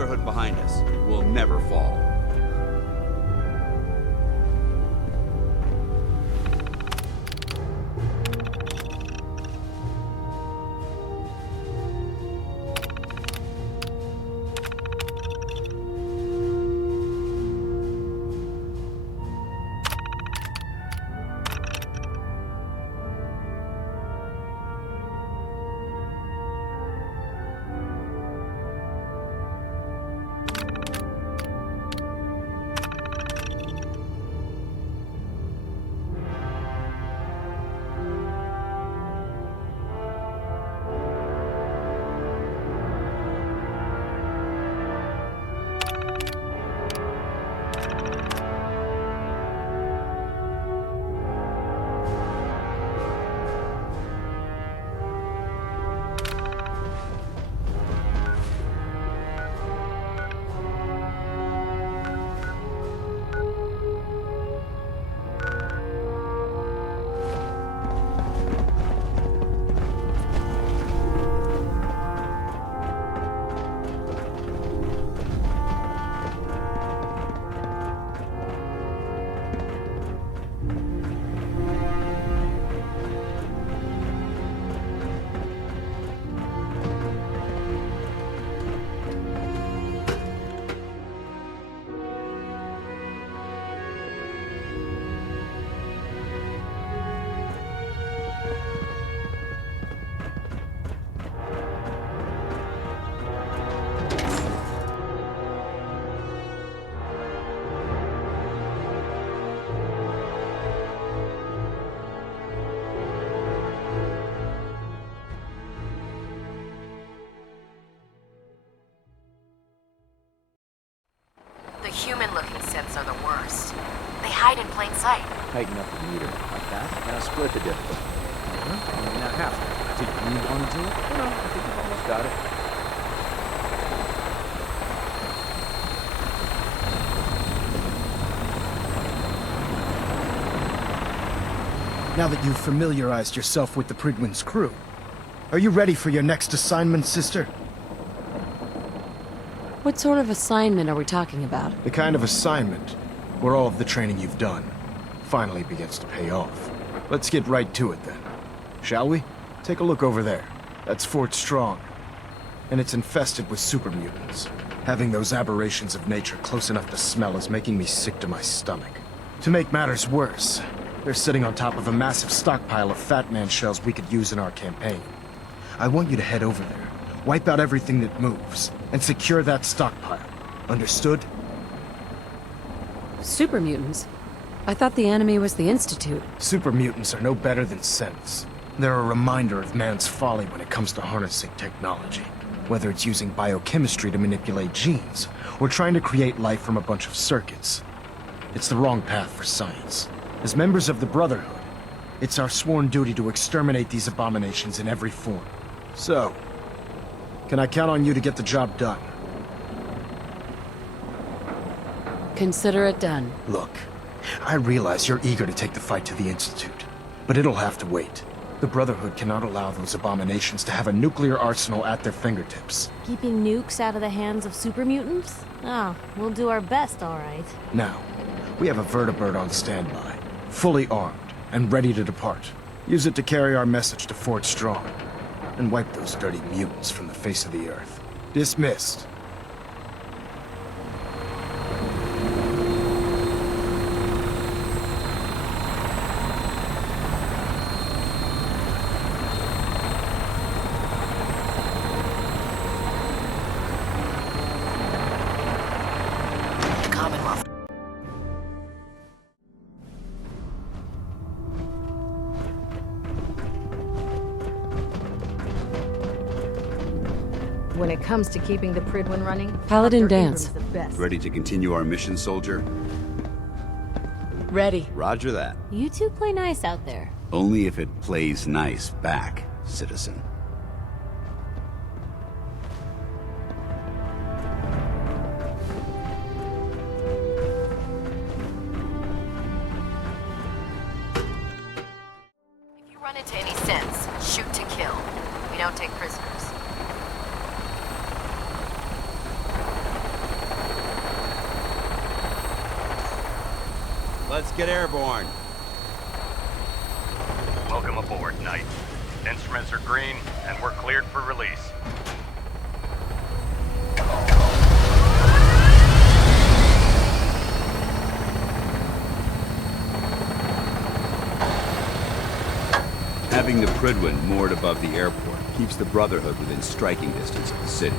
Brotherhood behind us, we'll never fall. Human-looking synths are the worst. They hide in plain sight. Tighten up the meter like that. Now split the difficulty. Maybe not half. Do you want to do it? No, I think you've almost got it. Now that you've familiarized yourself with the Prydwen's crew, are you ready for your next assignment, sister? What sort of assignment are we talking about? The kind of assignment where all of the training you've done finally begins to pay off. Let's get right to it then, shall we? Take a look over there. That's Fort Strong, and it's infested with super mutants. Having those aberrations of nature close enough to smell is making me sick to my stomach. To make matters worse, they're sitting on top of a massive stockpile of Fat Man shells we could use in our campaign. I want you to head over there, wipe out everything that moves, and secure that stockpile. Understood? Super mutants? I thought the enemy was the Institute. Super mutants are no better than synths. They're a reminder of man's folly when it comes to harnessing technology. Whether it's using biochemistry to manipulate genes, or trying to create life from a bunch of circuits. It's the wrong path for science. As members of the Brotherhood, it's our sworn duty to exterminate these abominations in every form. So, can I count on you to get the job done? Consider it done. Look, I realize you're eager to take the fight to the Institute, but it'll have to wait. The Brotherhood cannot allow those abominations to have a nuclear arsenal at their fingertips. Keeping nukes out of the hands of super mutants? Oh, we'll do our best, all right. Now, we have a vertibird on standby, fully armed and ready to depart. Use it to carry our message to Fort Strong, and wipe those dirty mutants from the face of the earth. Dismissed. Commonwealth. When it comes to keeping the Prydwen running, Paladin Dr. dance. Ingram's the best. Ready to continue our mission, soldier? Ready. Roger that. You two play nice out there. Only if it plays nice back, citizen. If you run into any synths, shoot to kill. We don't take prisoners. Let's get airborne. Welcome aboard, Knight. Instruments are green, and we're cleared for release. Having the Prydwen moored above the airport keeps the Brotherhood within striking distance of the city.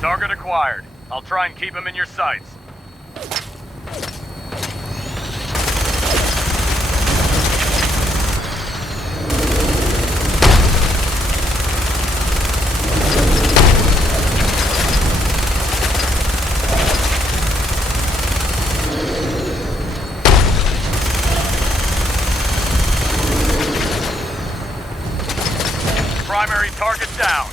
Target acquired. I'll try and keep him in your sights. Primary target down.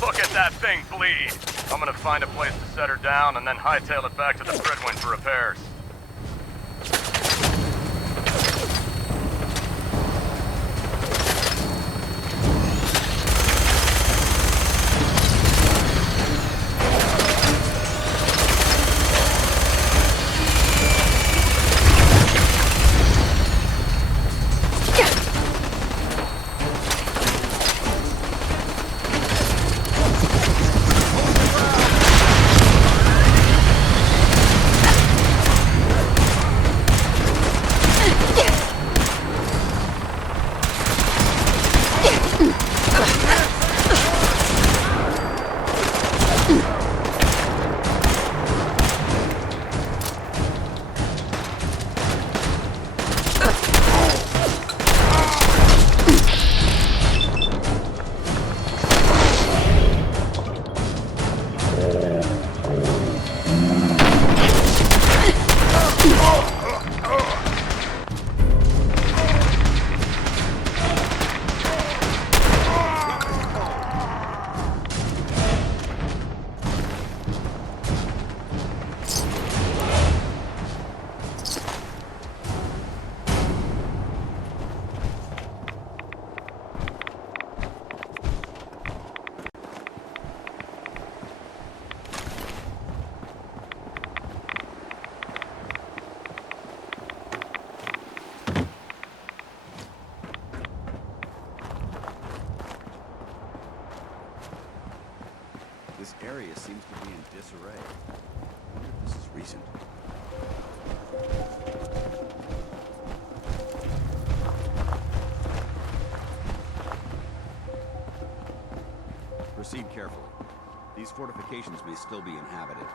Look at that thing bleed. I'm gonna find a place to set her down and then hightail it back to the Prydwen for repairs. This area seems to be in disarray. I wonder if this is recent. Proceed carefully. These fortifications may still be inhabited.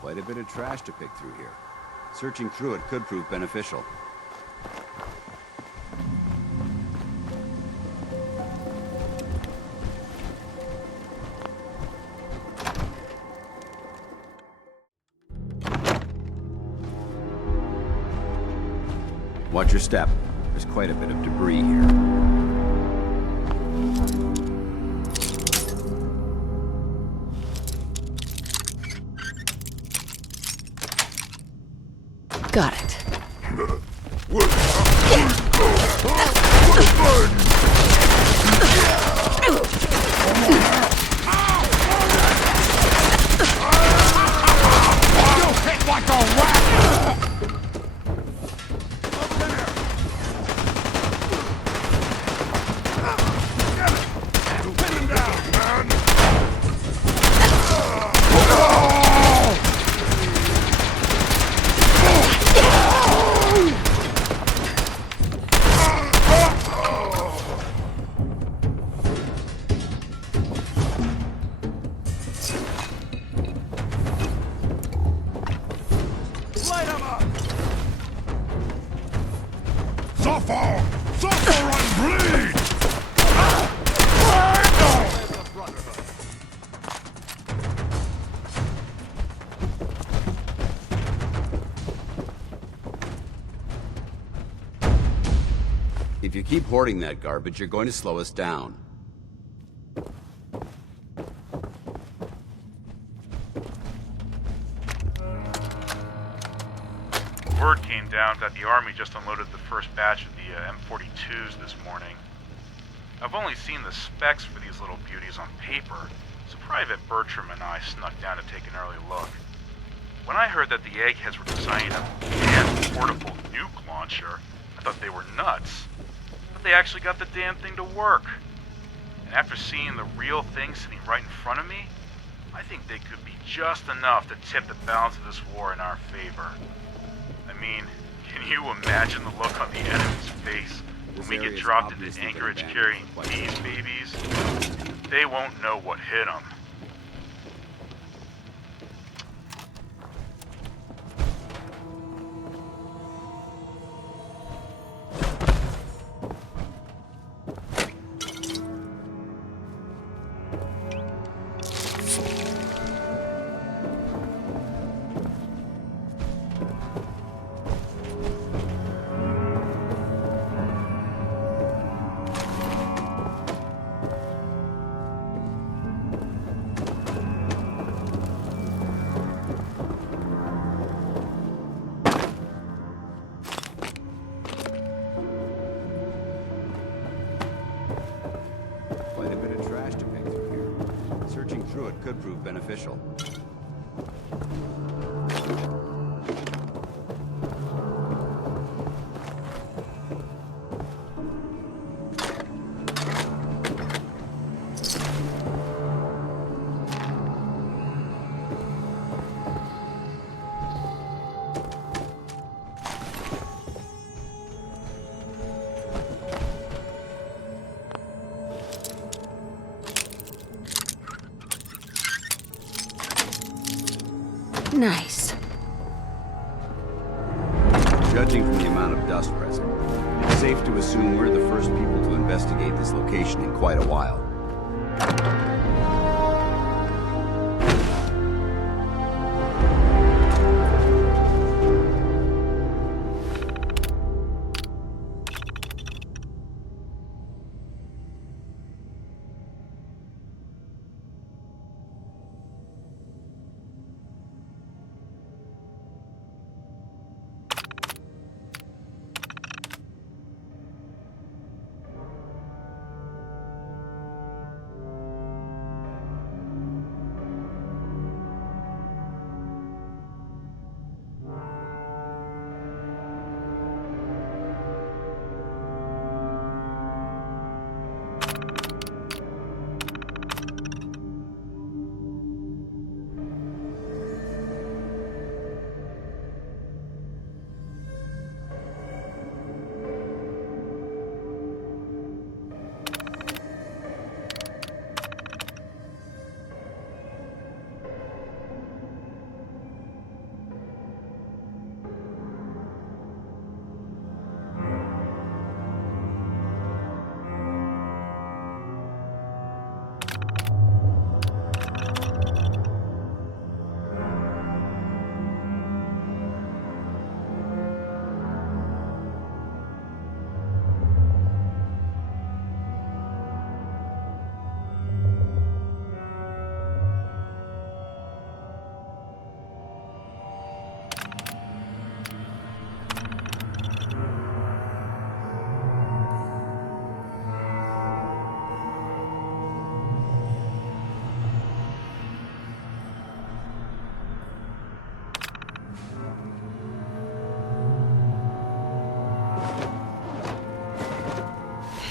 Quite a bit of trash to pick through here. Searching through it could prove beneficial. Watch your step. There's quite a bit of debris here. Got it. you keep hoarding that garbage, you're going to slow us down. Word came down that the army just unloaded the first batch of the M42s this morning. I've only seen the specs for these little beauties on paper, so Private Bertram and I snuck down to take an early look. When I heard that the eggheads were designing a damn portable nuke launcher, I thought they were nuts. But they actually got the damn thing to work. And after seeing the real thing sitting right in front of me, I think they could be just enough to tip the balance of this war in our favor. I mean, can you imagine the look on the enemy's face when we get dropped into Anchorage carrying these babies? They won't know what hit them. Quite a bit of trash to pick through here. Searching through it could prove beneficial. Nice. Judging from the amount of dust present, it's safe to assume we're the first people to investigate this location in quite a while.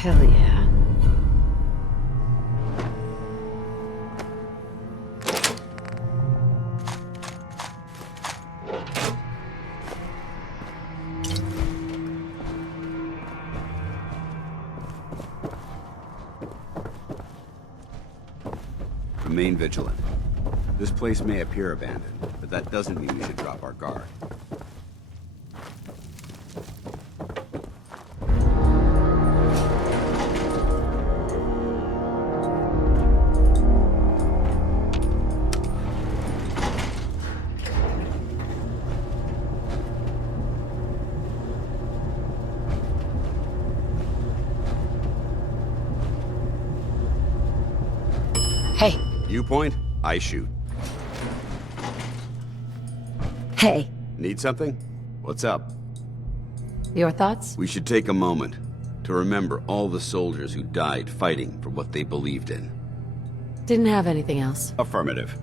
Hell yeah. Remain vigilant. This place may appear abandoned, but that doesn't mean we should drop our guard. Hey. You point, I shoot. Hey. Need something? What's up? Your thoughts? We should take a moment to remember all the soldiers who died fighting for what they believed in. Didn't have anything else. Affirmative.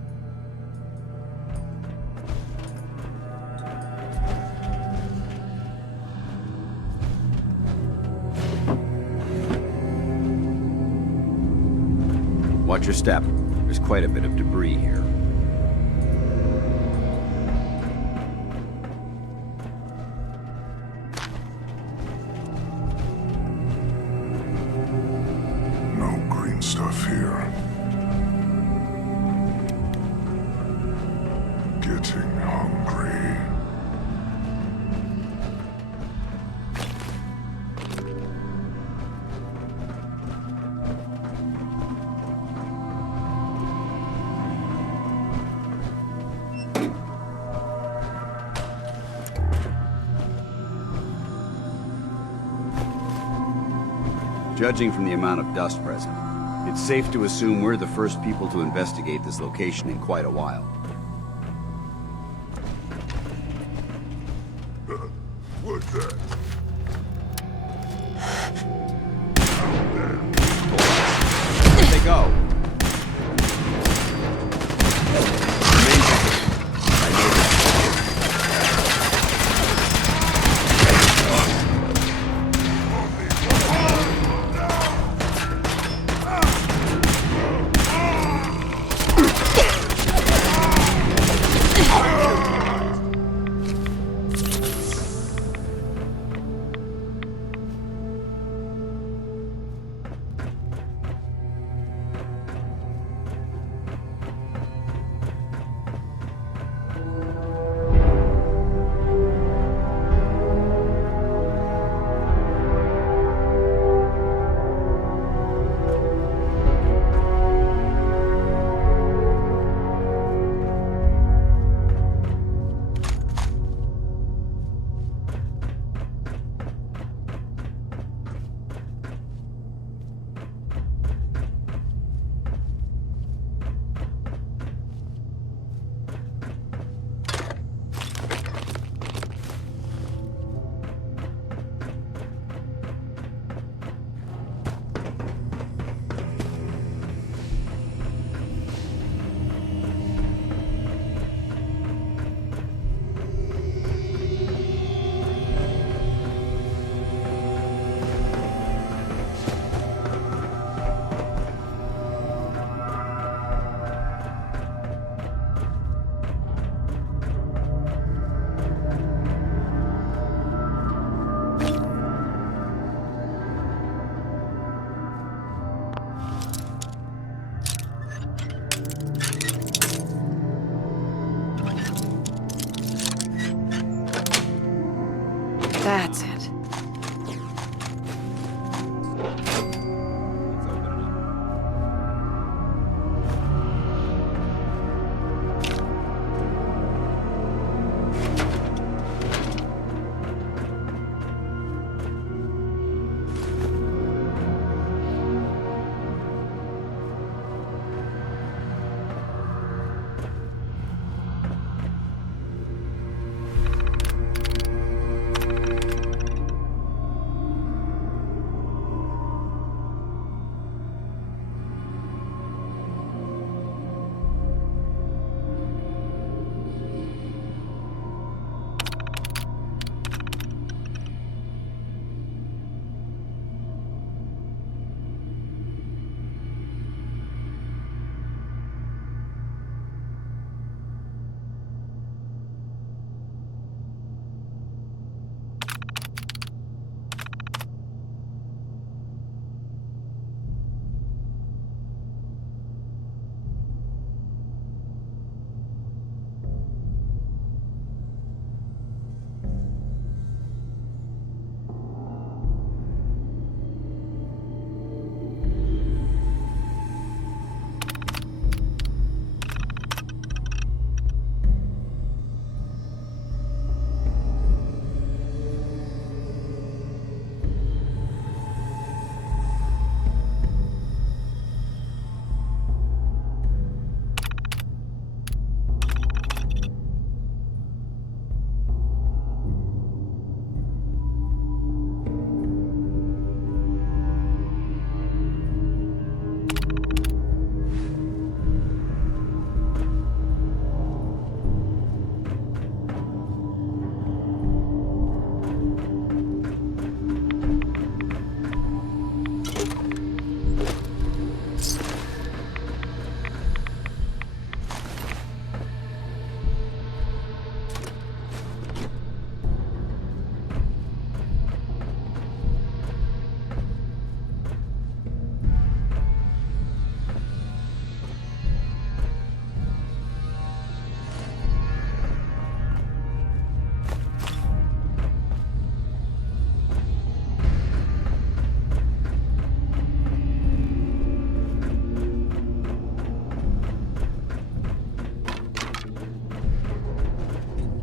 Watch your step. There's quite a bit of debris here. No green stuff here. Getting hungry. Judging from the amount of dust present, it's safe to assume we're the first people to investigate this location in quite a while. What's that? Where'd they go? I know that. That's it.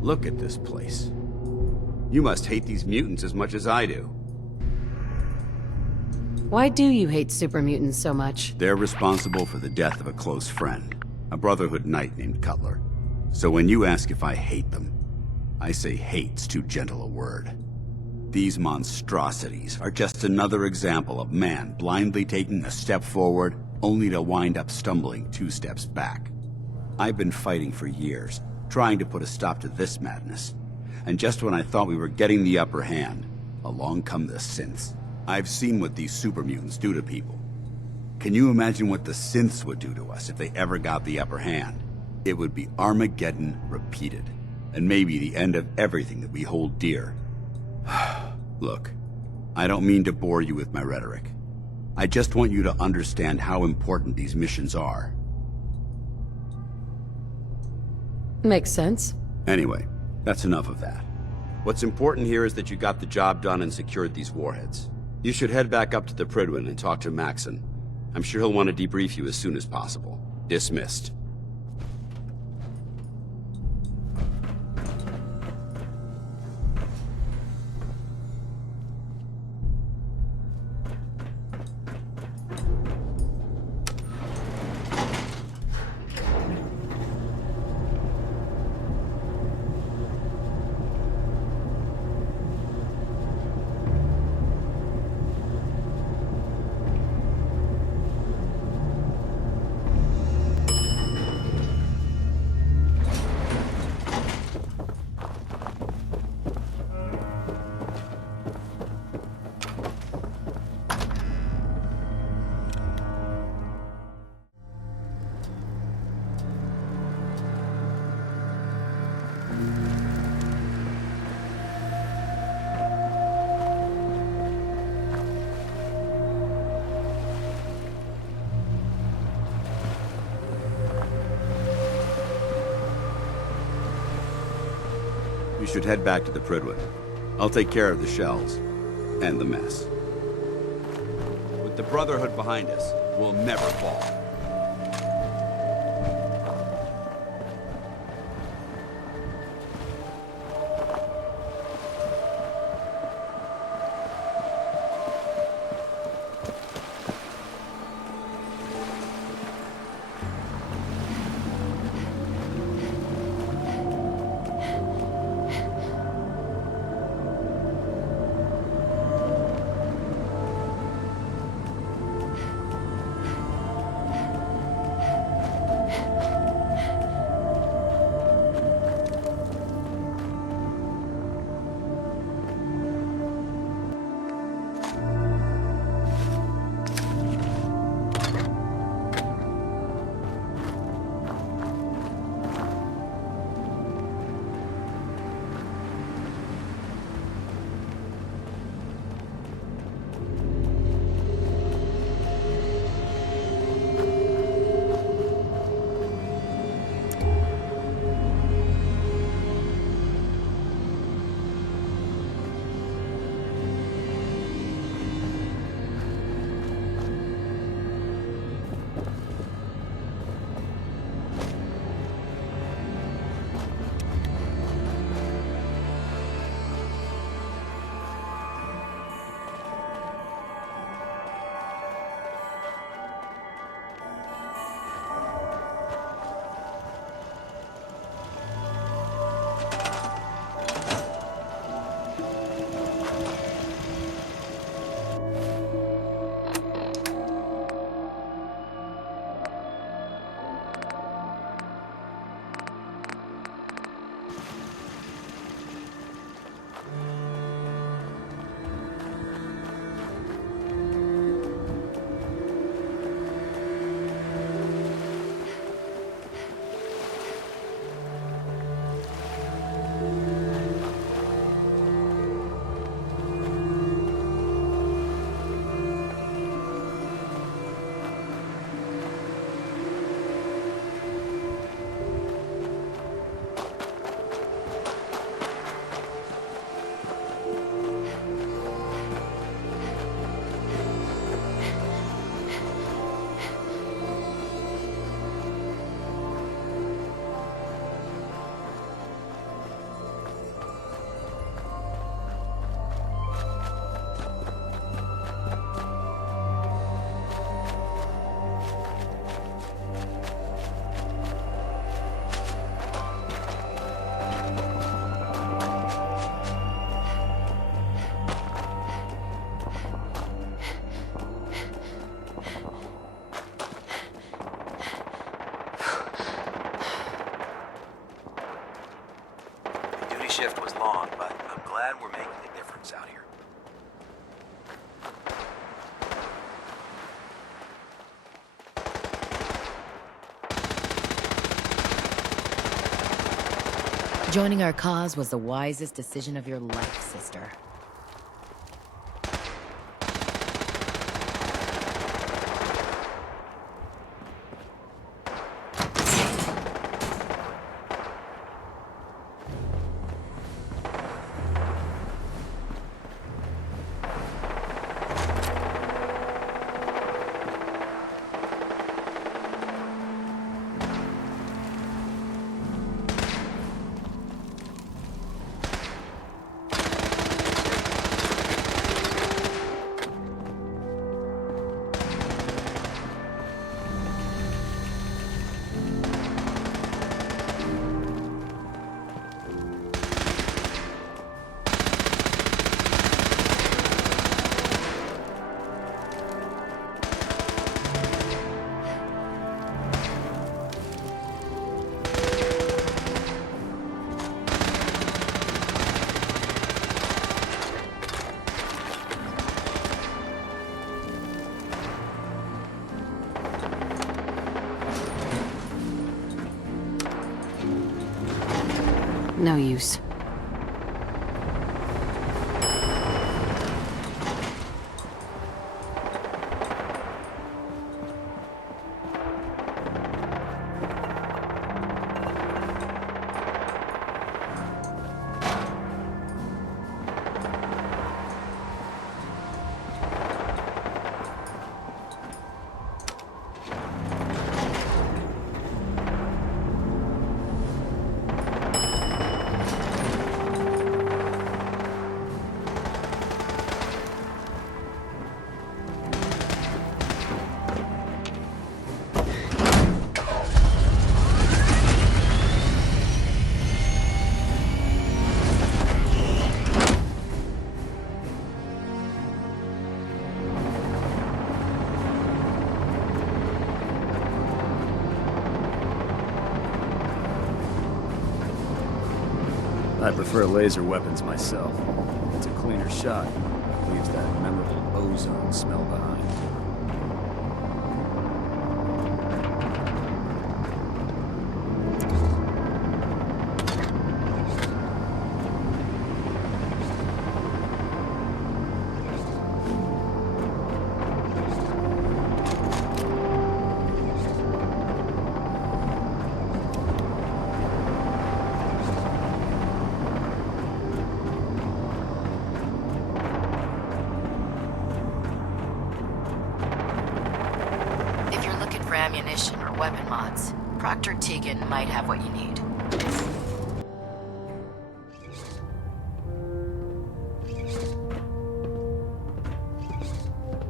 Look at this place. You must hate these mutants as much as I do. Why do you hate super mutants so much? They're responsible for the death of a close friend, a Brotherhood knight named Cutler. So when you ask if I hate them, I say hate's too gentle a word. These monstrosities are just another example of man blindly taking a step forward, only to wind up stumbling 2 steps back. I've been fighting for years, trying to put a stop to this madness. And just when I thought we were getting the upper hand, along come the synths. I've seen what these super mutants do to people. Can you imagine what the synths would do to us if they ever got the upper hand? It would be Armageddon repeated, and maybe the end of everything that we hold dear. Look, I don't mean to bore you with my rhetoric. I just want you to understand how important these missions are. Makes sense. Anyway, that's enough of that. What's important here is that you got the job done and secured these warheads. You should head back up to the Prydwen and talk to Maxon. I'm sure he'll want to debrief you as soon as possible. Dismissed. You should head back to the Prydwen. I'll take care of the shells and the mess. With the Brotherhood behind us, we'll never fall. shift was long, but I'm glad we're making a difference out here. Joining our cause was the wisest decision of your life, sister. No use. I prefer laser weapons myself. It's a cleaner shot. Leaves that memorable ozone smell behind. Ammunition or weapon mods, Proctor Tegan might have what you need.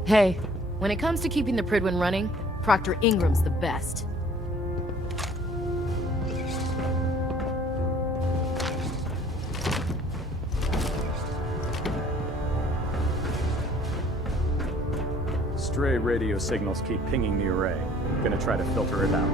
Hey, when it comes to keeping the Prydwen running, Proctor Ingram's the best. Stray radio signals keep pinging the array. Gonna try to filter it out.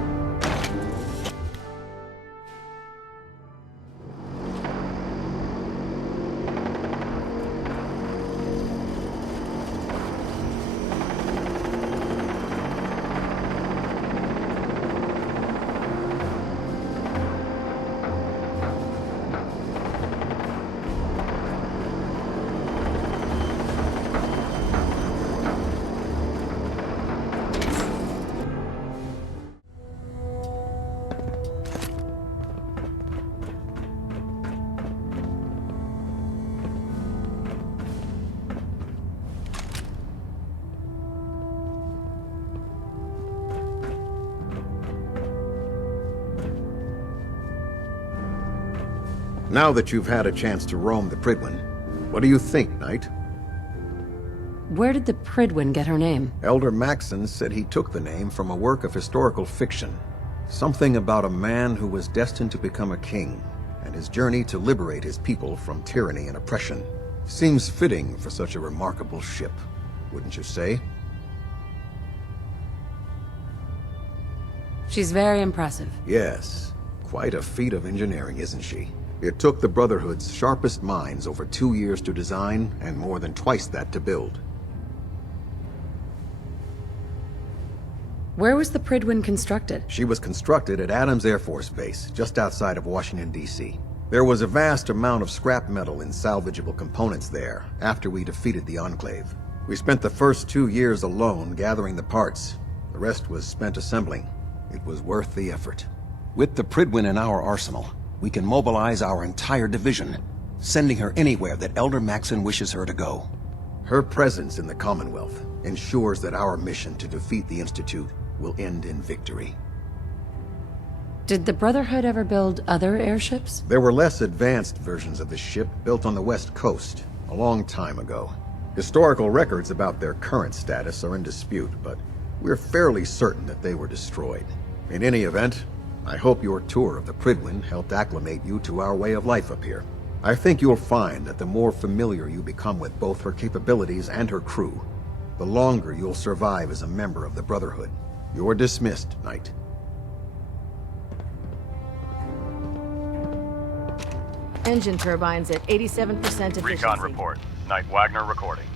Now that you've had a chance to roam the Prydwen, what do you think, Knight? Where did the Prydwen get her name? Elder Maxson said he took the name from a work of historical fiction. Something about a man who was destined to become a king, and his journey to liberate his people from tyranny and oppression. Seems fitting for such a remarkable ship, wouldn't you say? She's very impressive. Yes. Quite a feat of engineering, isn't she? It took the Brotherhood's sharpest minds over 2 years to design and more than twice that to build. Where was the Prydwen constructed? She was constructed at Adams Air Force Base, just outside of Washington, D.C. There was a vast amount of scrap metal and salvageable components there after we defeated the Enclave. We spent the first 2 years alone gathering the parts. The rest was spent assembling. It was worth the effort. With the Prydwen in our arsenal, we can mobilize our entire division, sending her anywhere that Elder Maxon wishes her to go. Her presence in the Commonwealth ensures that our mission to defeat the Institute will end in victory. Did the Brotherhood ever build other airships? There were less advanced versions of the ship built on the West Coast a long time ago. Historical records about their current status are in dispute, but we're fairly certain that they were destroyed. In any event, I hope your tour of the Prydwen helped acclimate you to our way of life up here. I think you'll find that the more familiar you become with both her capabilities and her crew, the longer you'll survive as a member of the Brotherhood. You're dismissed, Knight. Engine turbines at 87% efficiency. Recon report. Knight Wagner recording.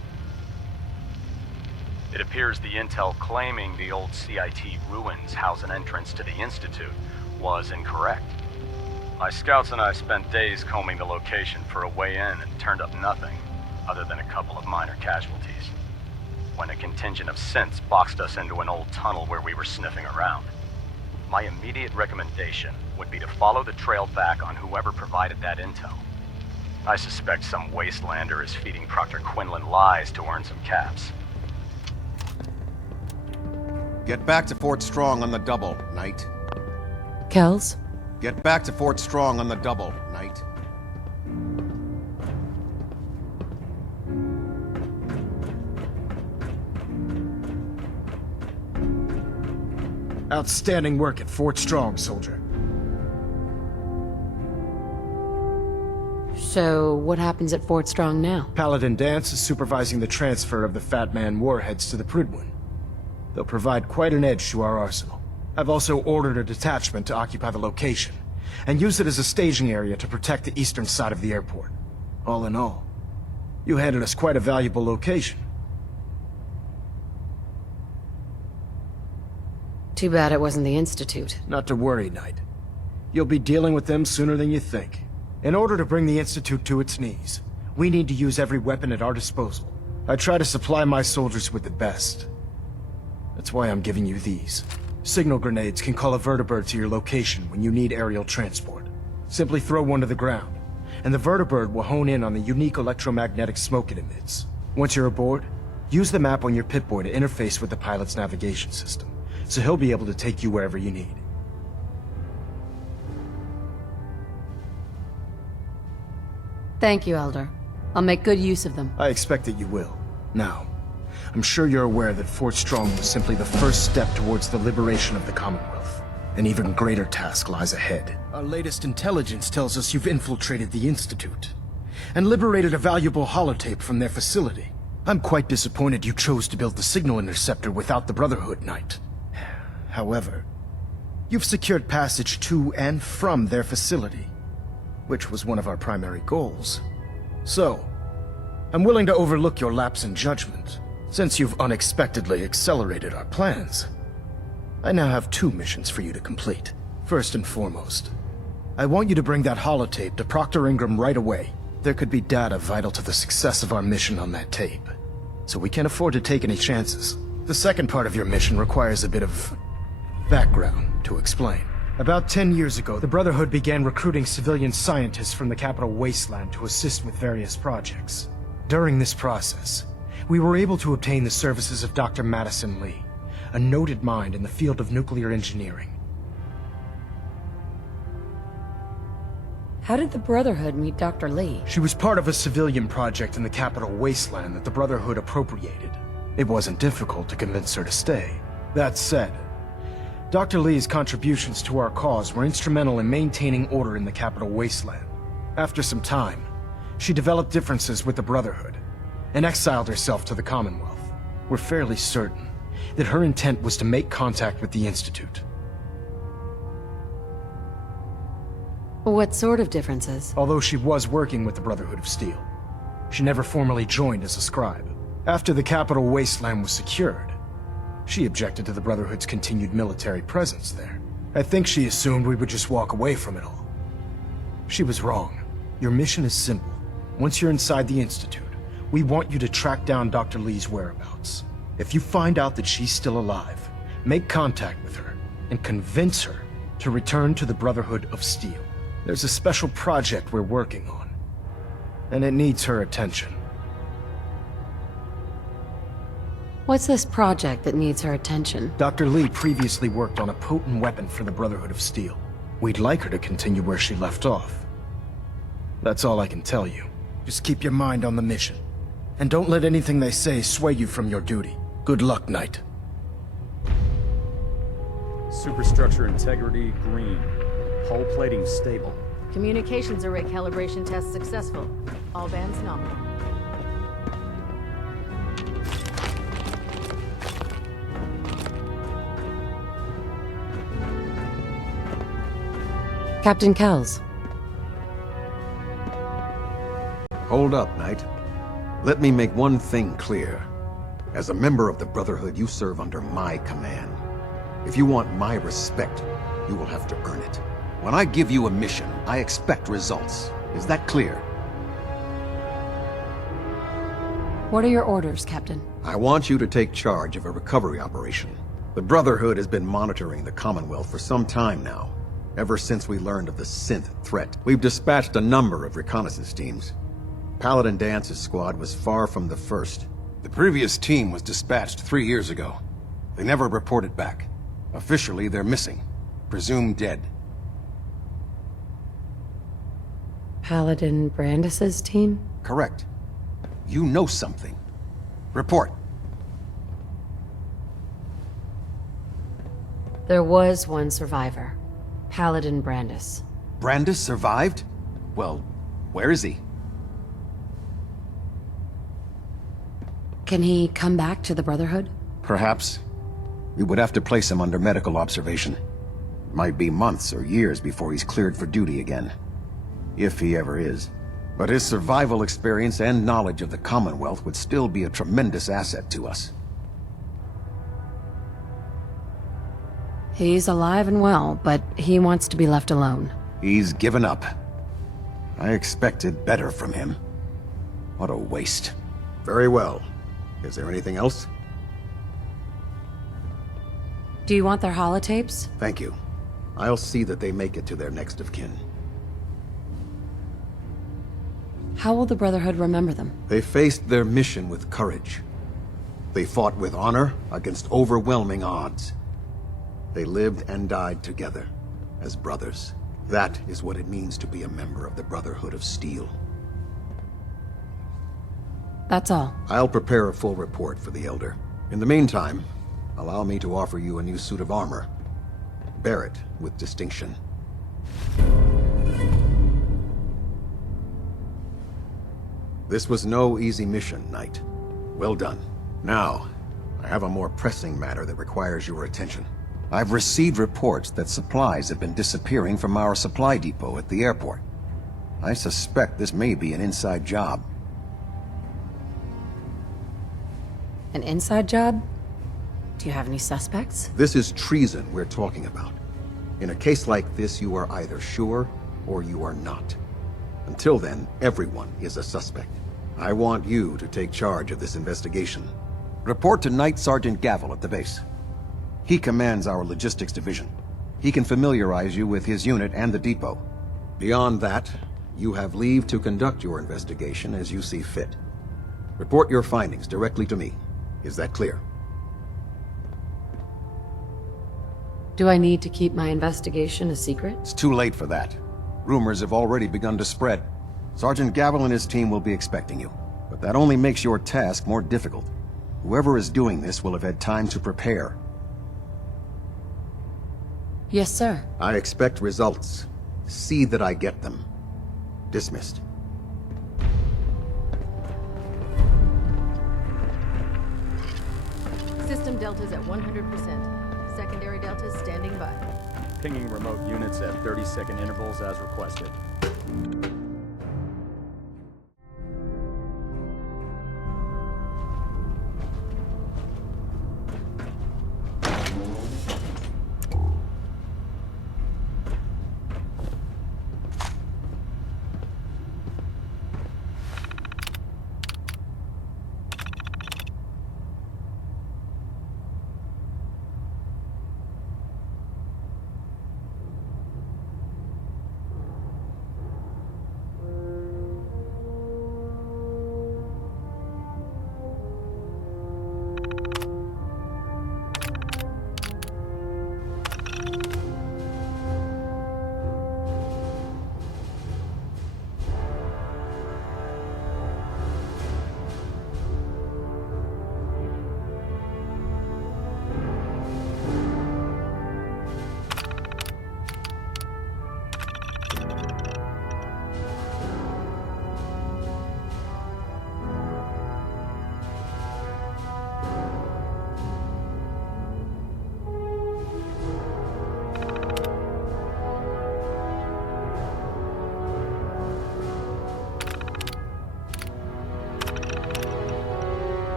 It appears the intel claiming the old CIT ruins house an entrance to the Institute was incorrect. My scouts and I spent days combing the location for a way in and turned up nothing, other than a couple of minor casualties. When a contingent of synths boxed us into an old tunnel where we were sniffing around. My immediate recommendation would be to follow the trail back on whoever provided that intel. I suspect some wastelander is feeding Proctor Quinlan lies to earn some caps. Get back to Fort Strong on the double, Knight. Kells? Get back to Fort Strong on the double, Knight. Outstanding work at Fort Strong, soldier. So, what happens at Fort Strong now? Paladin Dance is supervising the transfer of the Fat Man warheads to the Prydwen. They'll provide quite an edge to our arsenal. I've also ordered a detachment to occupy the location, and use it as a staging area to protect the eastern side of the airport. All in all, you handed us quite a valuable location. Too bad it wasn't the Institute. Not to worry, Knight. You'll be dealing with them sooner than you think. In order to bring the Institute to its knees, we need to use every weapon at our disposal. I try to supply my soldiers with the best. That's why I'm giving you these. Signal grenades can call a vertibird to your location when you need aerial transport. Simply throw one to the ground, and the vertibird will hone in on the unique electromagnetic smoke it emits. Once you're aboard, use the map on your Pip-Boy to interface with the pilot's navigation system, so he'll be able to take you wherever you need. Thank you, Elder. I'll make good use of them. I expect that you will. Now, I'm sure you're aware that Fort Strong was simply the first step towards the liberation of the Commonwealth. An even greater task lies ahead. Our latest intelligence tells us you've infiltrated the Institute, and liberated a valuable holotape from their facility. I'm quite disappointed you chose to build the signal interceptor without the Brotherhood, Knight. However, you've secured passage to and from their facility, which was one of our primary goals. So, I'm willing to overlook your lapse in judgment, since you've unexpectedly accelerated our plans. I now have 2 missions for you to complete. First and foremost, I want you to bring that holotape to Proctor Ingram right away. There could be data vital to the success of our mission on that tape, so we can't afford to take any chances. The second part of your mission requires a bit of background to explain. About 10 years ago, the Brotherhood began recruiting civilian scientists from the capital wasteland to assist with various projects. During this process, we were able to obtain the services of Dr. Madison Lee, a noted mind in the field of nuclear engineering. How did the Brotherhood meet Dr. Lee? She was part of a civilian project in the capital wasteland that the Brotherhood appropriated. It wasn't difficult to convince her to stay. That said, Dr. Lee's contributions to our cause were instrumental in maintaining order in the capital wasteland. After some time, she developed differences with the Brotherhood and exiled herself to the Commonwealth. We're fairly certain that her intent was to make contact with the Institute. What sort of differences? Although she was working with the Brotherhood of Steel, she never formally joined as a scribe. After the capital wasteland was secured, she objected to the Brotherhood's continued military presence there. I think she assumed we would just walk away from it all. She was wrong. Your mission is simple. Once you're inside the Institute, we want you to track down Dr. Lee's whereabouts. If you find out that she's still alive, make contact with her and convince her to return to the Brotherhood of Steel. There's a special project we're working on, and it needs her attention. What's this project that needs her attention? Dr. Lee previously worked on a potent weapon for the Brotherhood of Steel. We'd like her to continue where she left off. That's all I can tell you. Just keep your mind on the mission. And don't let anything they say sway you from your duty. Good luck, Knight. Superstructure integrity, green. Hull plating stable. Communications array calibration test successful. All bands nominal. Captain Kells. Hold up, Knight. Let me make one thing clear. As a member of the Brotherhood, you serve under my command. If you want my respect, you will have to earn it. When I give you a mission, I expect results. Is that clear? What are your orders, Captain? I want you to take charge of a recovery operation. The Brotherhood has been monitoring the Commonwealth for some time now. Ever since we learned of the synth threat, we've dispatched a number of reconnaissance teams. Paladin Dance's squad was far from the first. The previous team was dispatched 3 years ago. They never reported back. Officially, they're missing. Presumed dead. Paladin Brandis's team? Correct. You know something. Report. There was one survivor. Paladin Brandis. Brandis survived? Well, where is he? Can he come back to the Brotherhood? Perhaps. We would have to place him under medical observation. Might be months or years before he's cleared for duty again. If he ever is. But his survival experience and knowledge of the Commonwealth would still be a tremendous asset to us. He's alive and well, but he wants to be left alone. He's given up. I expected better from him. What a waste. Very well. Is there anything else? Do you want their holotapes? Thank you. I'll see that they make it to their next of kin. How will the Brotherhood remember them? They faced their mission with courage. They fought with honor against overwhelming odds. They lived and died together, as brothers. That is what it means to be a member of the Brotherhood of Steel. That's all. I'll prepare a full report for the Elder. In the meantime, allow me to offer you a new suit of armor. Bear it with distinction. This was no easy mission, Knight. Well done. Now, I have a more pressing matter that requires your attention. I've received reports that supplies have been disappearing from our supply depot at the airport. I suspect this may be an inside job. An inside job? Do you have any suspects? This is treason we're talking about. In a case like this, you are either sure or you are not. Until then, everyone is a suspect. I want you to take charge of this investigation. Report to Night Sergeant Gavel at the base. He commands our logistics division. He can familiarize you with his unit and the depot. Beyond that, you have leave to conduct your investigation as you see fit. Report your findings directly to me. Is that clear? Do I need to keep my investigation a secret? It's too late for that. Rumors have already begun to spread. Sergeant Gavel and his team will be expecting you. But that only makes your task more difficult. Whoever is doing this will have had time to prepare. Yes, sir. I expect results. See that I get them. Dismissed. System deltas at 100%. Secondary deltas standing by. Pinging remote units at 30-second intervals as requested.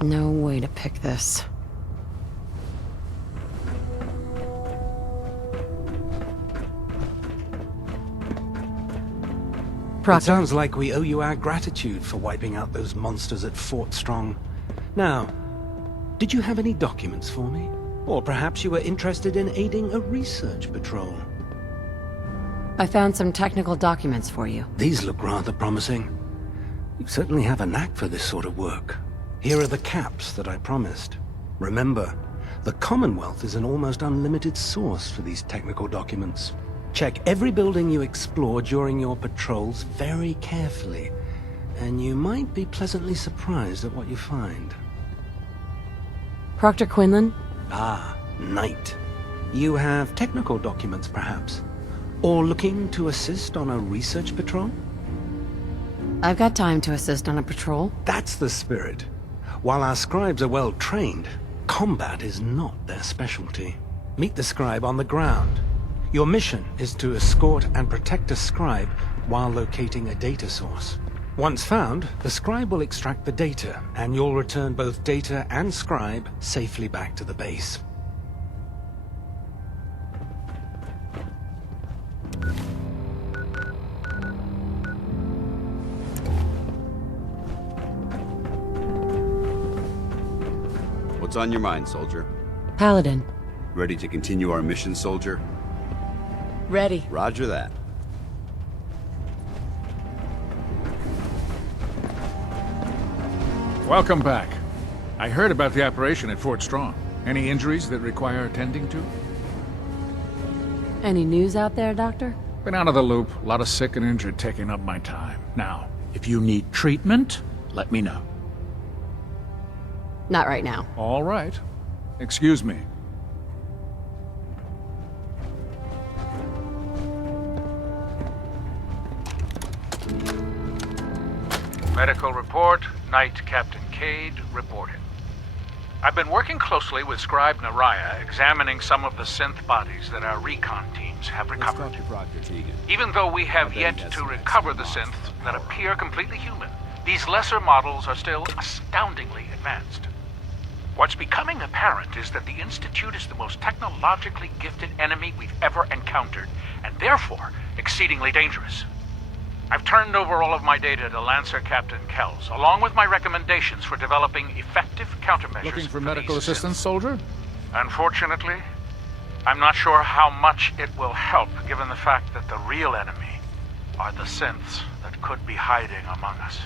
No way to pick this. Proctor. It sounds like we owe you our gratitude for wiping out those monsters at Fort Strong. Now, did you have any documents for me? Or perhaps you were interested in aiding a research patrol? I found some technical documents for you. These look rather promising. You certainly have a knack for this sort of work. Here are the caps that I promised. Remember, the Commonwealth is an almost unlimited source for these technical documents. Check every building you explore during your patrols very carefully, and you might be pleasantly surprised at what you find. Proctor Quinlan? Ah, Knight. You have technical documents, perhaps? Or looking to assist on a research patrol? I've got time to assist on a patrol. That's the spirit. While our scribes are well trained, combat is not their specialty. Meet the scribe on the ground. Your mission is to escort and protect a scribe while locating a data source. Once found, the scribe will extract the data, and you'll return both data and scribe safely back to the base. What's on your mind, soldier? Paladin. Ready to continue our mission, soldier? Ready. Roger that. Welcome back. I heard about the operation at Fort Strong. Any injuries that require attending to? Any news out there, Doctor? Been out of the loop. A lot of sick and injured taking up my time. Now, if you need treatment, let me know. Not right now. All right. Excuse me. Medical report, Knight Captain Cade reporting. I've been working closely with Scribe Naraya, examining some of the synth bodies that our recon teams have recovered. Even though we have yet to recover the synths that appear completely human, these lesser models are still astoundingly advanced. What's becoming apparent is that the Institute is the most technologically gifted enemy we've ever encountered, and therefore exceedingly dangerous. I've turned over all of my data to Lancer Captain Kells, along with my recommendations for developing effective countermeasures. Looking for medical assistance, soldier? Unfortunately, I'm not sure how much it will help, given the fact that the real enemy are the synths that could be hiding among us.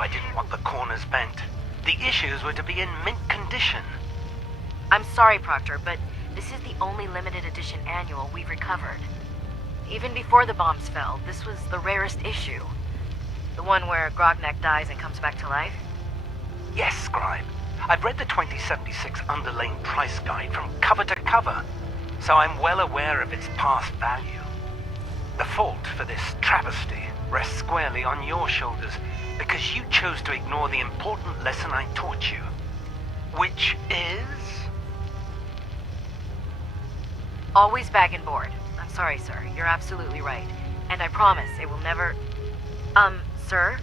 I didn't want the corners bent. The issues were to be in mint condition. I'm sorry, Proctor, but this is the only limited edition annual we've recovered. Even before the bombs fell, this was the rarest issue. The one where Grognak dies and comes back to life? Yes, Scribe. I've read the 2076 underlain price guide from cover to cover, so I'm well aware of its past value. The fault for this travesty rests squarely on your shoulders because you chose to ignore the important lesson I taught you. Which is? Always bag and board. I'm sorry, sir. You're absolutely right. And I promise it will never... Sir?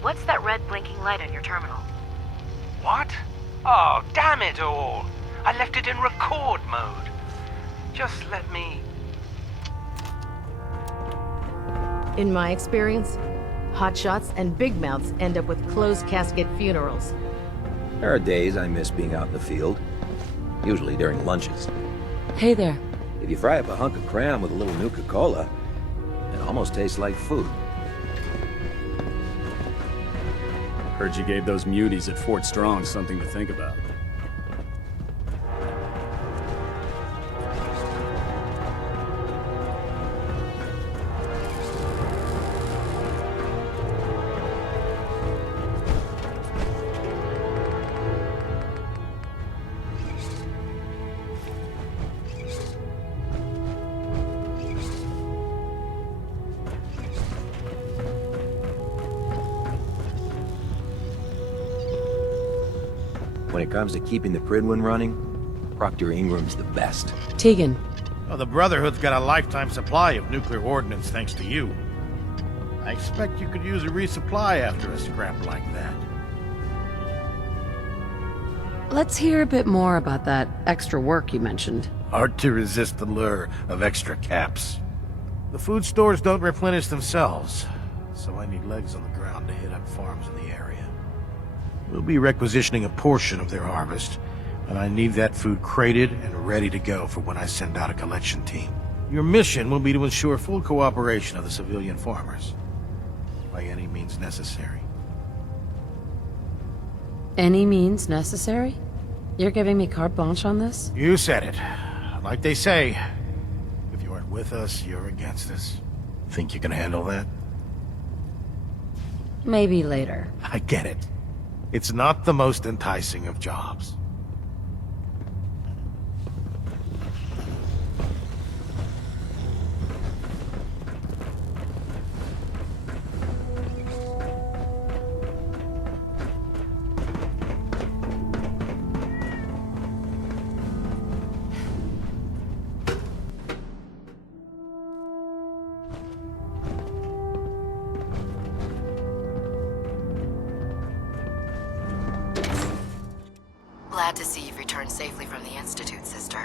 What's that red blinking light on your terminal? What? Oh, damn it all! I left it in record mode. Just let me... In my experience, hotshots and big mouths end up with closed casket funerals. There are days I miss being out in the field. Usually during lunches. Hey there. If you fry up a hunk of cram with a little Nuka-Cola, it almost tastes like food. Heard you gave those muties at Fort Strong something to think about. When it comes to keeping the Prydwen running, Proctor Ingram's the best. Tegan. Well, the Brotherhood's got a lifetime supply of nuclear ordnance thanks to you. I expect you could use a resupply after a scrap like that. Let's hear a bit more about that extra work you mentioned. Hard to resist the lure of extra caps. The food stores don't replenish themselves, so I need legs on the ground to hit up farms in the area. We'll be requisitioning a portion of their harvest, and I need that food crated and ready to go for when I send out a collection team. Your mission will be to ensure full cooperation of the civilian farmers, by any means necessary. Any means necessary? You're giving me carte blanche on this? You said it. Like they say, if you aren't with us, you're against us. Think you can handle that? Maybe later. I get it. It's not the most enticing of jobs. Glad to see you've returned safely from the Institute, sister.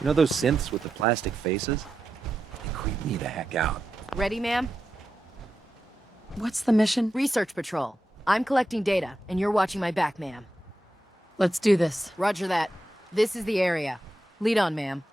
You know those synths with the plastic faces? They creep me the heck out. Ready, ma'am? What's the mission? Research patrol. I'm collecting data, and you're watching my back, ma'am. Let's do this. Roger that. This is the area. Lead on, ma'am.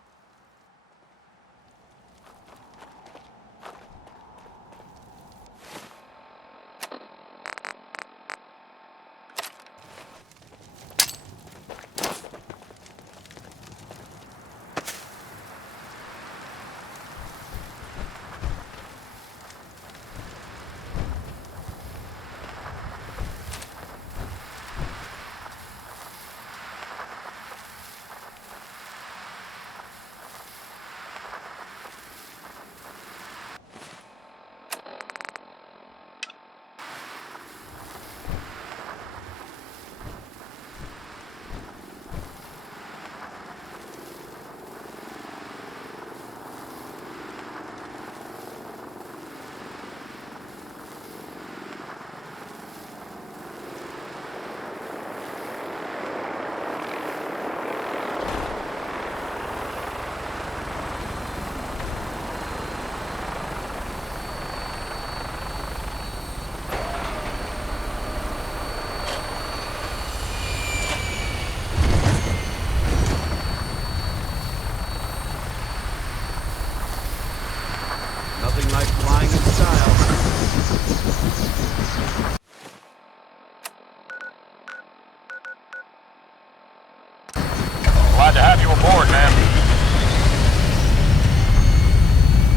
Glad to have you aboard, man.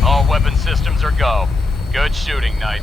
All weapon systems are go. Good shooting, Knight.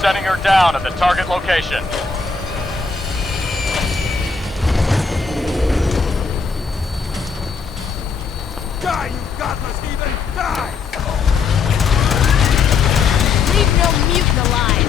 Setting her down at the target location. Die, you godless heathen! Die! Leave no mutant alive!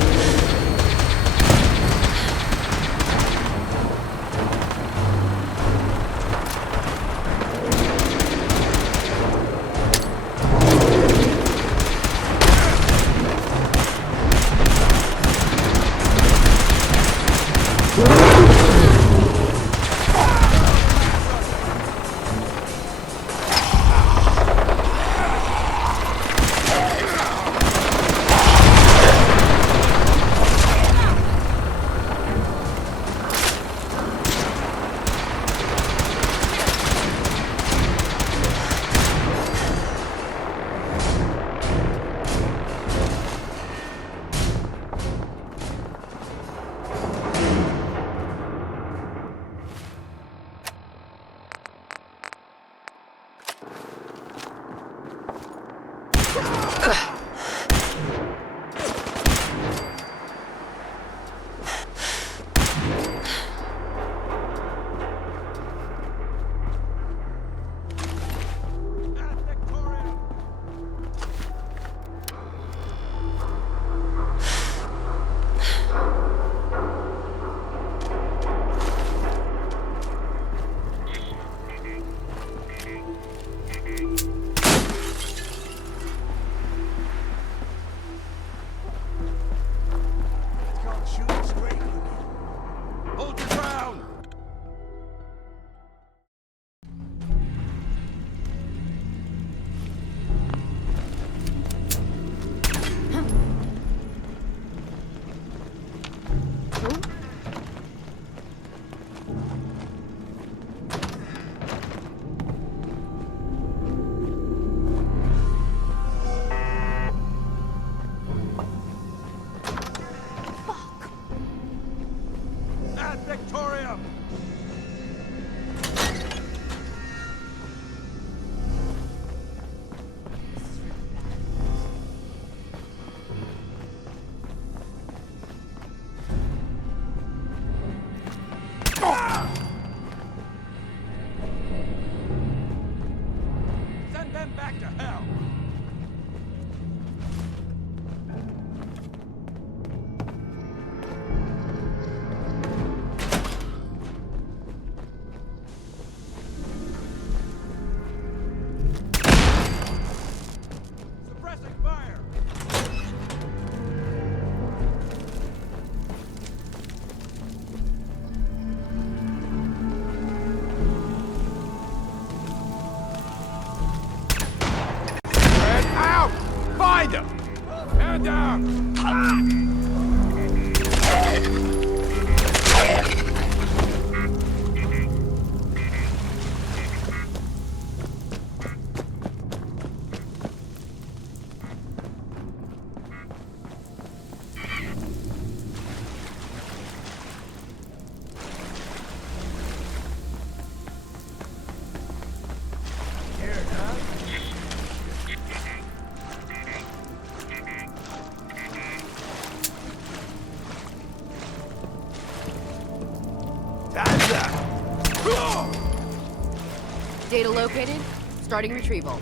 Data located. Starting retrieval.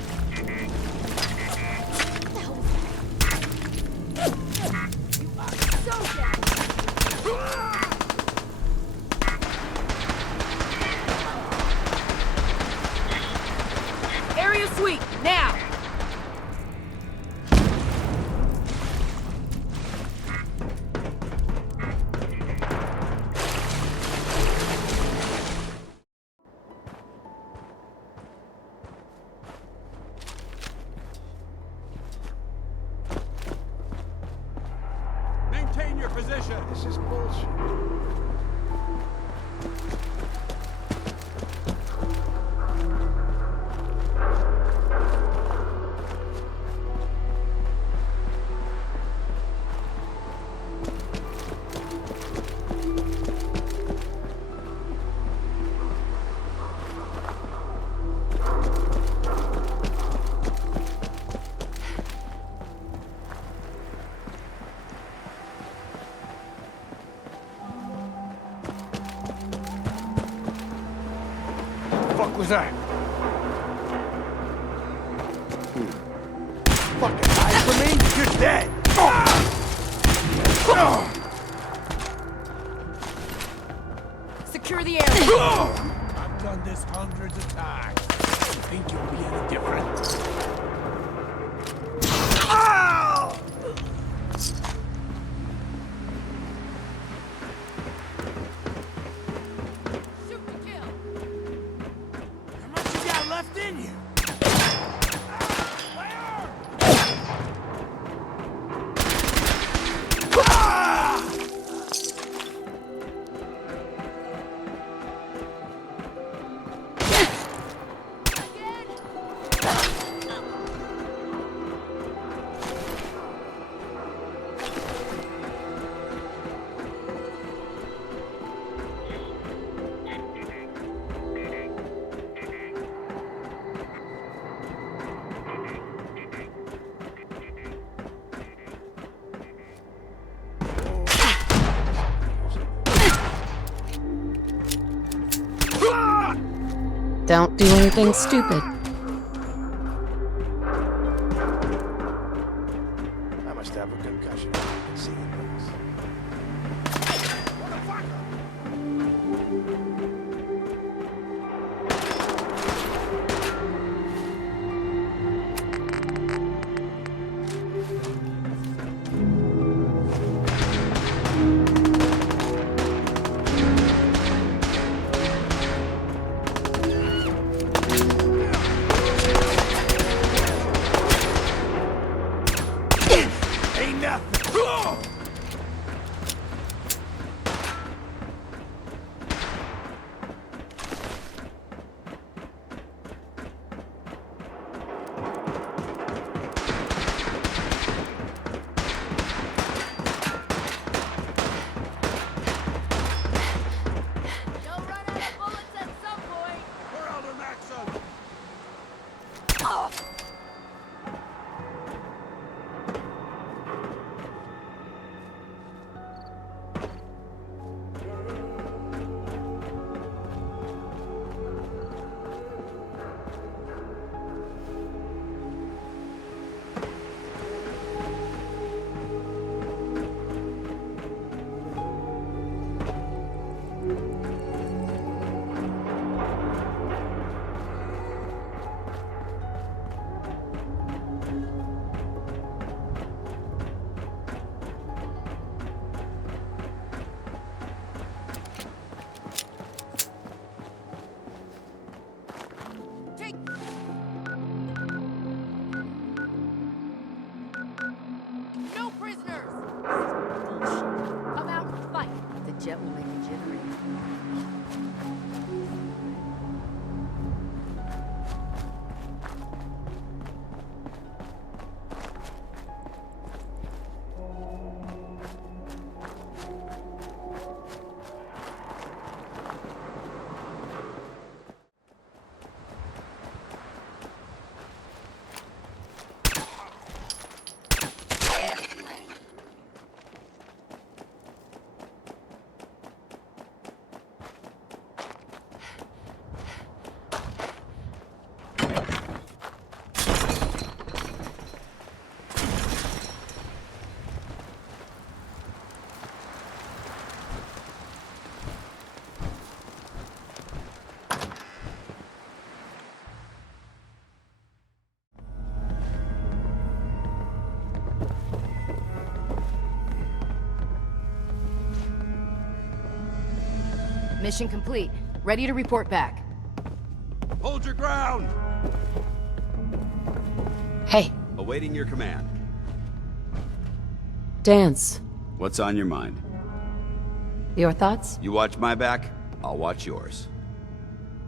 Area sweep, now! Maintain your position. This is bullshit. Fuck was that? Fucking hide from me? You're dead! Secure the area. I've done this hundreds of times. You think you'll be any different? Shoot to kill. How much you got left in you? Don't do anything stupid. I must have a concussion. See you next. Mission complete. Ready to report back. Hold your ground! Hey. Awaiting your command. Dance. What's on your mind? Your thoughts? You watch my back, I'll watch yours.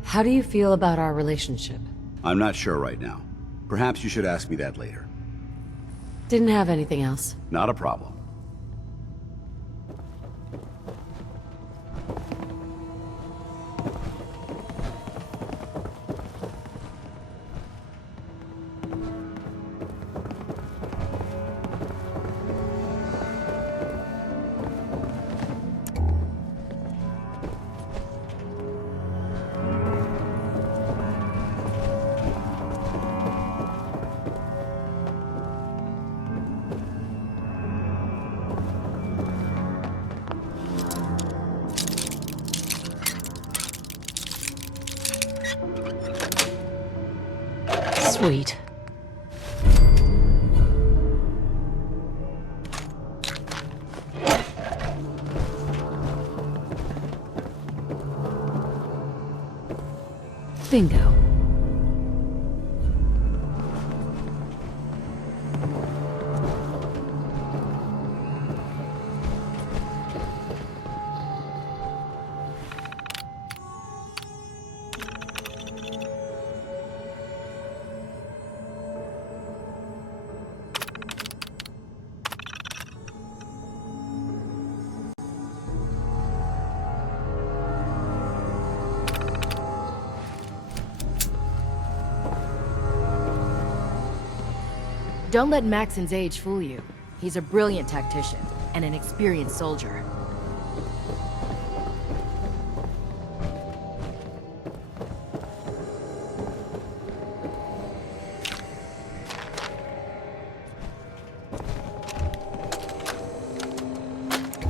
How do you feel about our relationship? I'm not sure right now. Perhaps you should ask me that later. Didn't have anything else. Not a problem. Sweet. Bingo. Don't let Maxon's age fool you. He's a brilliant tactician and an experienced soldier.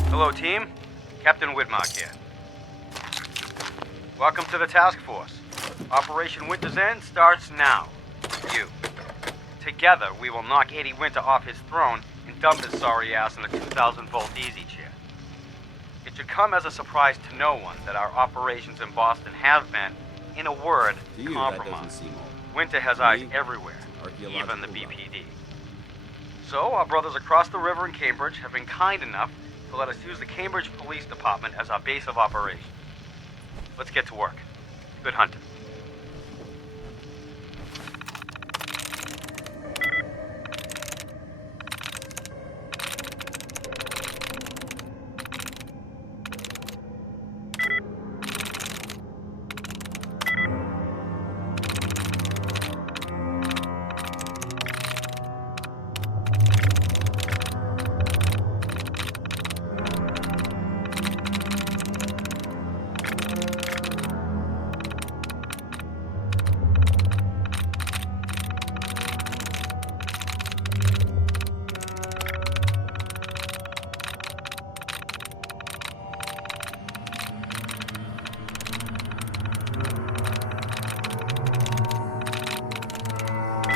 Hello, team. Captain Widmark here. Welcome to the task force. Operation Winter's End starts now. You. Together, we will knock Eddie Winter off his throne and dump his sorry ass in a 2,000-volt easy chair. It should come as a surprise to no one that our operations in Boston have been, in a word, compromised. Winter has eyes everywhere, even the BPD. So, our brothers across the river in Cambridge have been kind enough to let us use the Cambridge Police Department as our base of operations. Let's get to work. Good hunting.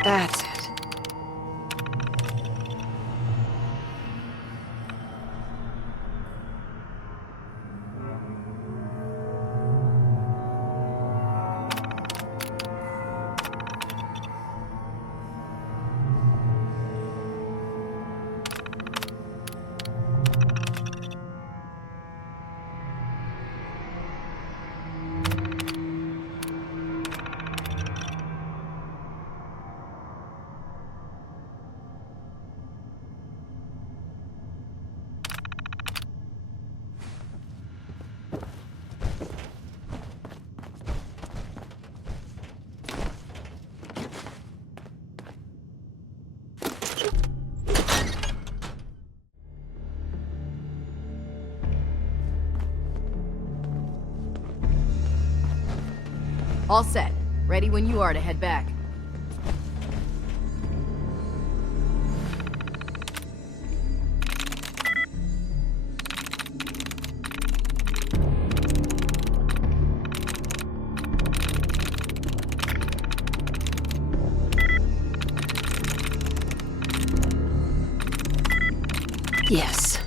That's it. All set. Ready when you are to head back. Yes.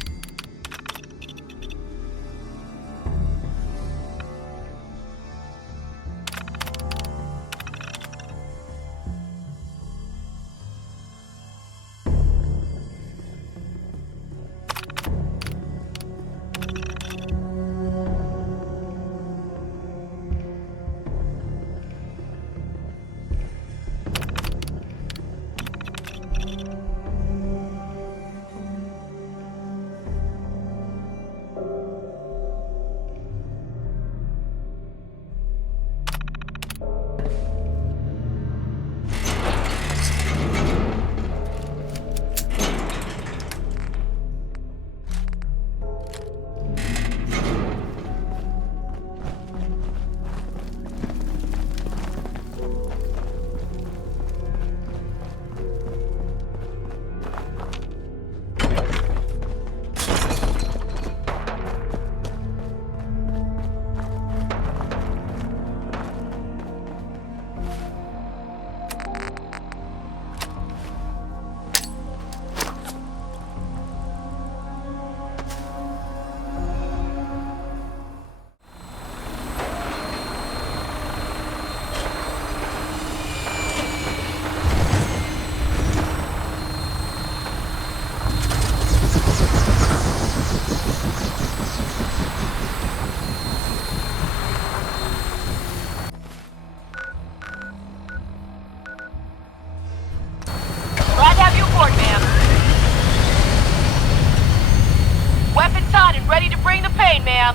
hot and ready to bring the pain, ma'am.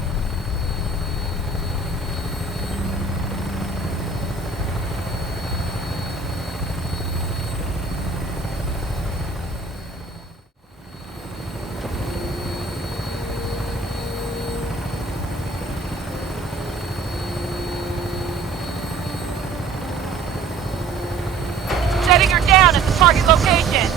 Setting her down at the target location.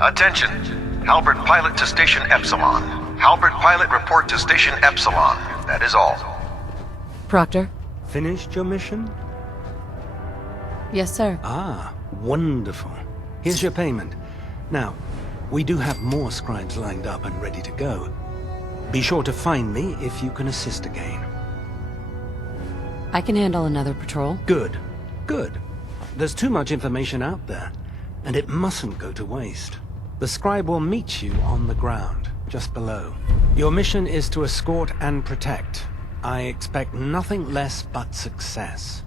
Attention. Halberd pilot to Station Epsilon. Halberd pilot report to Station Epsilon. That is all. Proctor? Finished your mission? Yes, sir. Ah, wonderful. Here's your payment. Now, we do have more scribes lined up and ready to go. Be sure to find me if you can assist again. I can handle another patrol. Good. Good. There's too much information out there, and it mustn't go to waste. The scribe will meet you on the ground, just below. Your mission is to escort and protect. I expect nothing less but success.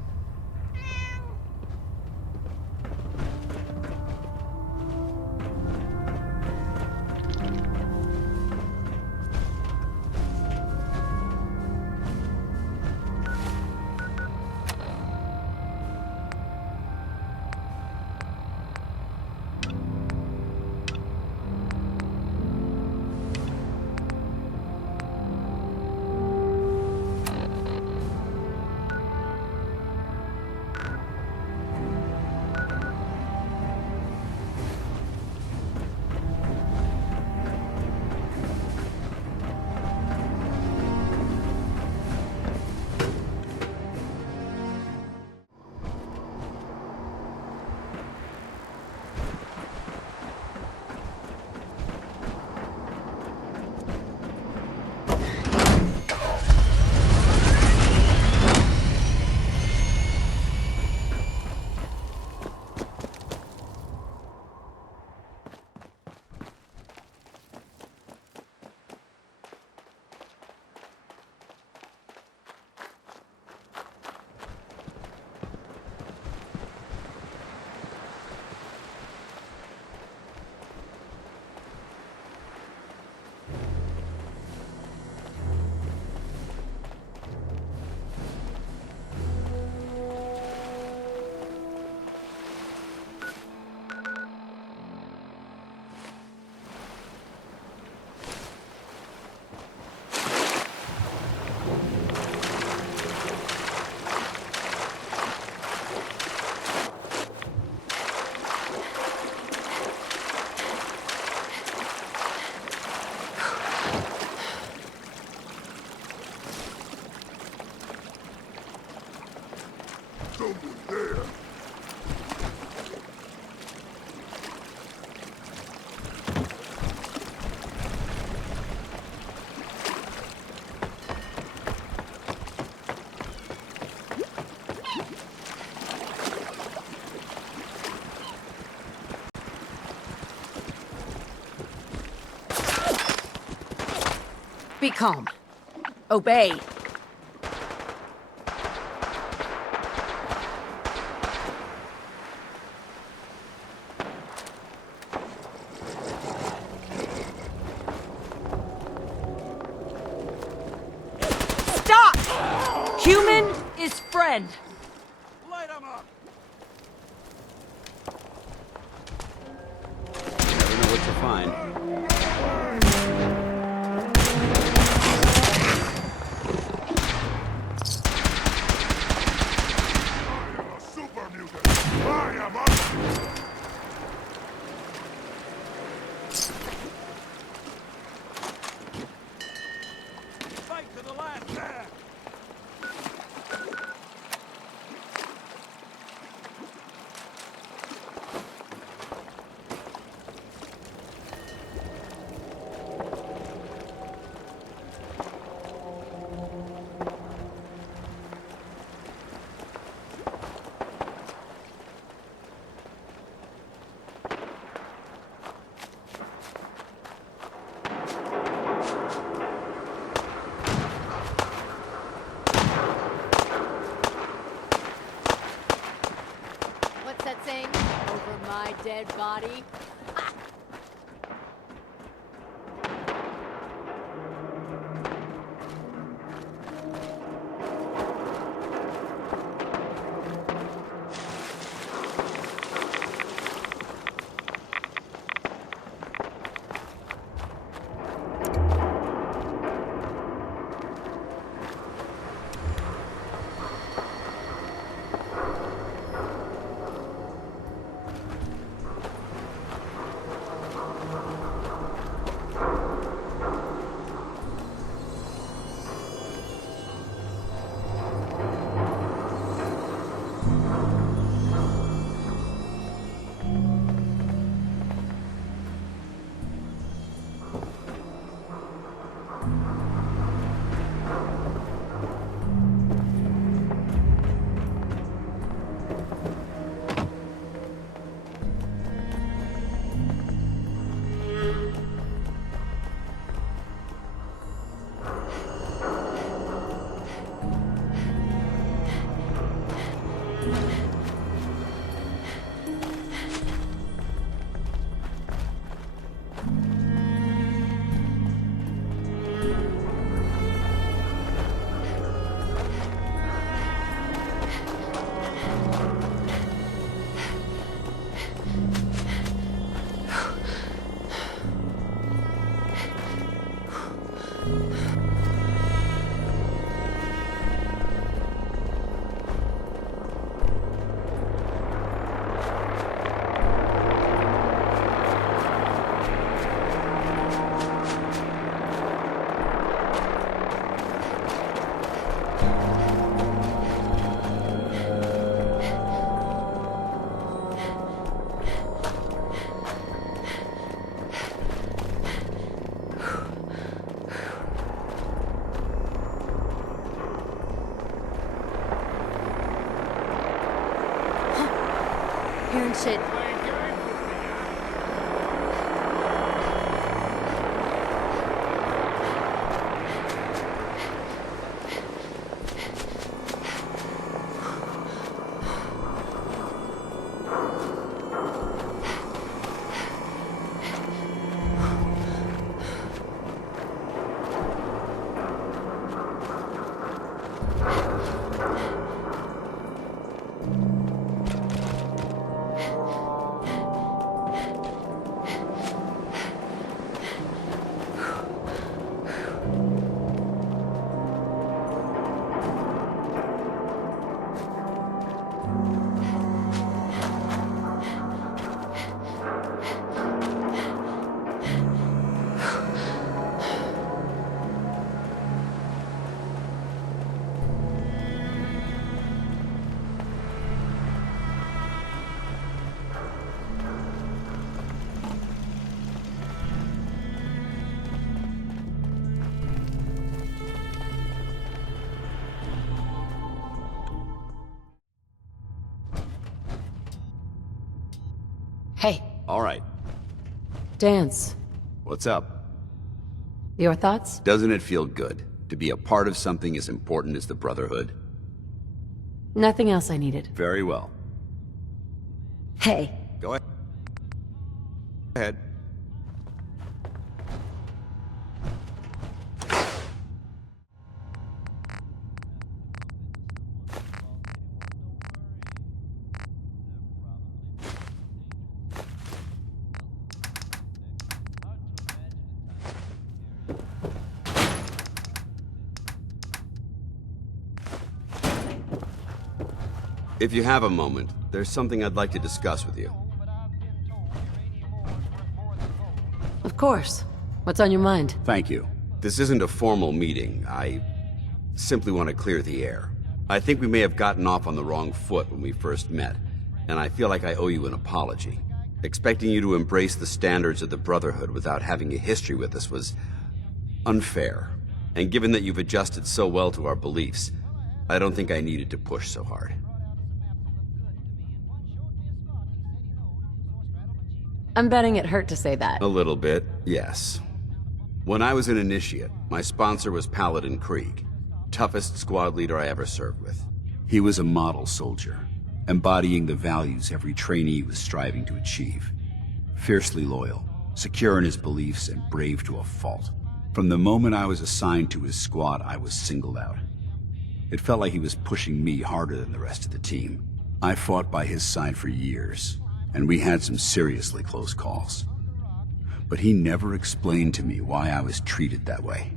Be calm. Obey. Stop! Human is friend. Light 'em up! Never know what to find. Fight to the last there! What's that saying? Over my dead body? Hearing shit. Hey. All right. Dance. What's up? Your thoughts? Doesn't it feel good to be a part of something as important as the Brotherhood? Nothing else I needed. Very well. Hey. Go ahead. If you have a moment, there's something I'd like to discuss with you. course. What's on your mind? Thank you. This isn't a formal meeting. I simply want to clear the air. I think we may have gotten off on the wrong foot when we first met, and I feel like I owe you an apology. Expecting you to embrace the standards of the Brotherhood without having a history with us was unfair. And given that you've adjusted so well to our beliefs, I don't think I needed to push so hard. I'm betting it hurt to say that. A little bit, yes. When I was an initiate, my sponsor was Paladin Krieg, toughest squad leader I ever served with. He was a model soldier, embodying the values every trainee was striving to achieve. Fiercely loyal, secure in his beliefs, and brave to a fault. From the moment I was assigned to his squad, I was singled out. It felt like he was pushing me harder than the rest of the team. I fought by his side for years, and we had some seriously close calls. But he never explained to me why I was treated that way.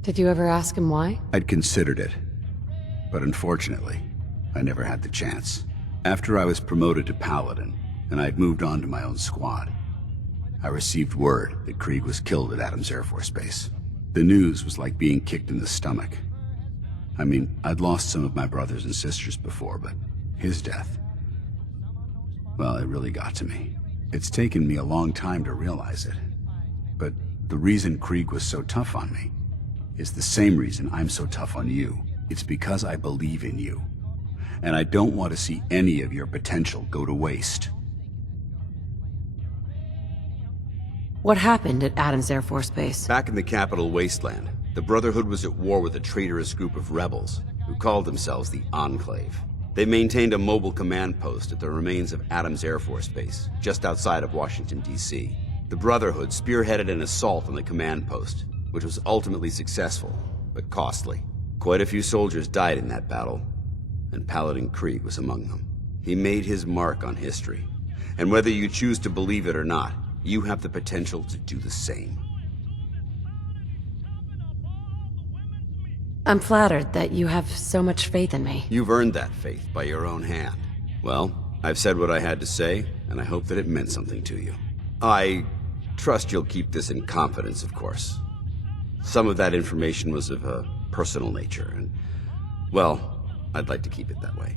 Did you ever ask him why? I'd considered it, but unfortunately, I never had the chance. After I was promoted to Paladin, and I'd moved on to my own squad, I received word that Krieg was killed at Adams Air Force Base. The news was like being kicked in the stomach. I mean, I'd lost some of my brothers and sisters before, but his death, well, it really got to me. It's taken me a long time to realize it. But the reason Krieg was so tough on me is the same reason I'm so tough on you. It's because I believe in you. And I don't want to see any of your potential go to waste. What happened at Adams Air Force Base? Back in the capital wasteland, the Brotherhood was at war with a traitorous group of rebels who called themselves the Enclave. They maintained a mobile command post at the remains of Adams Air Force Base, just outside of Washington, D.C. The Brotherhood spearheaded an assault on the command post, which was ultimately successful, but costly. Quite a few soldiers died in that battle, and Paladin Krieg was among them. He made his mark on history, and whether you choose to believe it or not, you have the potential to do the same. I'm flattered that you have so much faith in me. You've earned that faith by your own hand. Well, I've said what I had to say, and I hope that it meant something to you. I trust you'll keep this in confidence, of course. Some of that information was of a personal nature, and, well, I'd like to keep it that way.